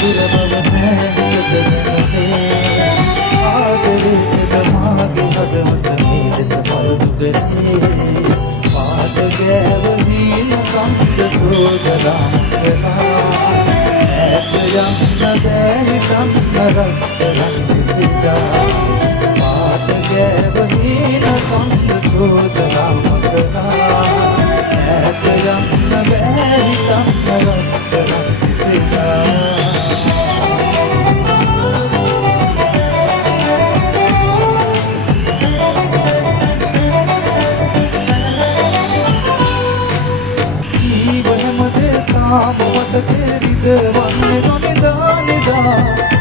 දුරබව නැගදනේ ආදරේට මාගේ හදවත මේ ලෙස පරුදු කරේ පාට ගෑවීම කන්ද සෝදලා ඇත යන්න බැරි සම්මරක්තරන් සිතා පාට ගෑවීම කන්ද සෝදලා ඇත යන්න බැරි සම්මරක්තරන් සිතා මතකේ විදවන්නේ නොනිදා නිදා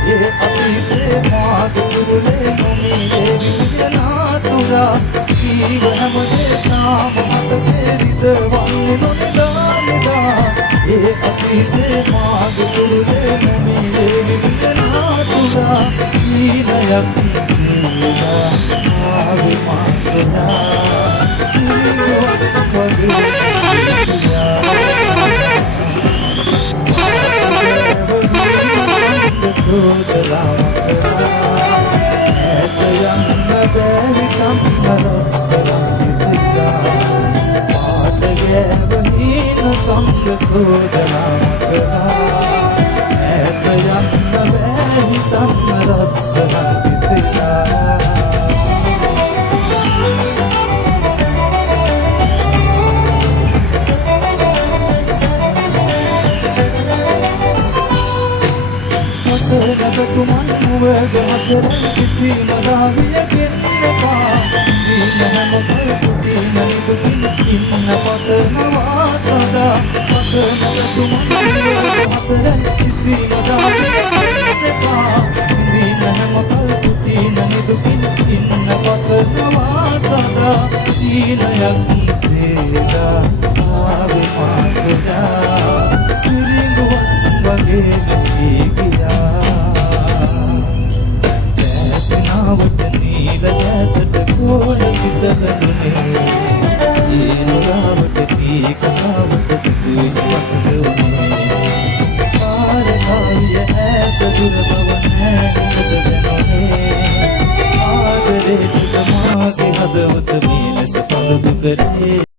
ඒ අතීතේ මාතුරුලේ නොමිලේ වියනාතුරා ජීව හැමදේ තාම මතකේ විදවන්නේ නොනිදා නිදා ඒ අතීතේ මාතුරුලේ නොමිලේ වියනාතුරා සීලයක් සීලා ආවේ මාසනා සෝදලා ඇත යන්න බැරි සම්මරක්තරන් සිතා පාට ගෑවීම කන්ද සෝදලා ඇත යන්න බැරි සම්මරක්තරන් සිතා නගතුමන් මුවද හසරන් කිසිම දාවියකින් එපා දීන හැම පල්පුතින් නිදුකින් ඉන්න පතනවා සදා මත නගතුමන් මුවද හසරන් කිසිම දාවියකින් එපා දීන හැම පල්පුතින් නිදුකින් ඉන්න පතනවා සදා දීනයක් සේදා ආවේ පාසදා පිරිඟුවන් වගේ ගියා නීල දැසට ගෝල සිතලනේ ඊනුරාවට තීකතාවට සිතුවිලි වසදුනේ පාරකාවිය ඈත දුරබව නැගදනේ ආදරේට මාගේ හදවත මේ ලෙස පළුදු කරේ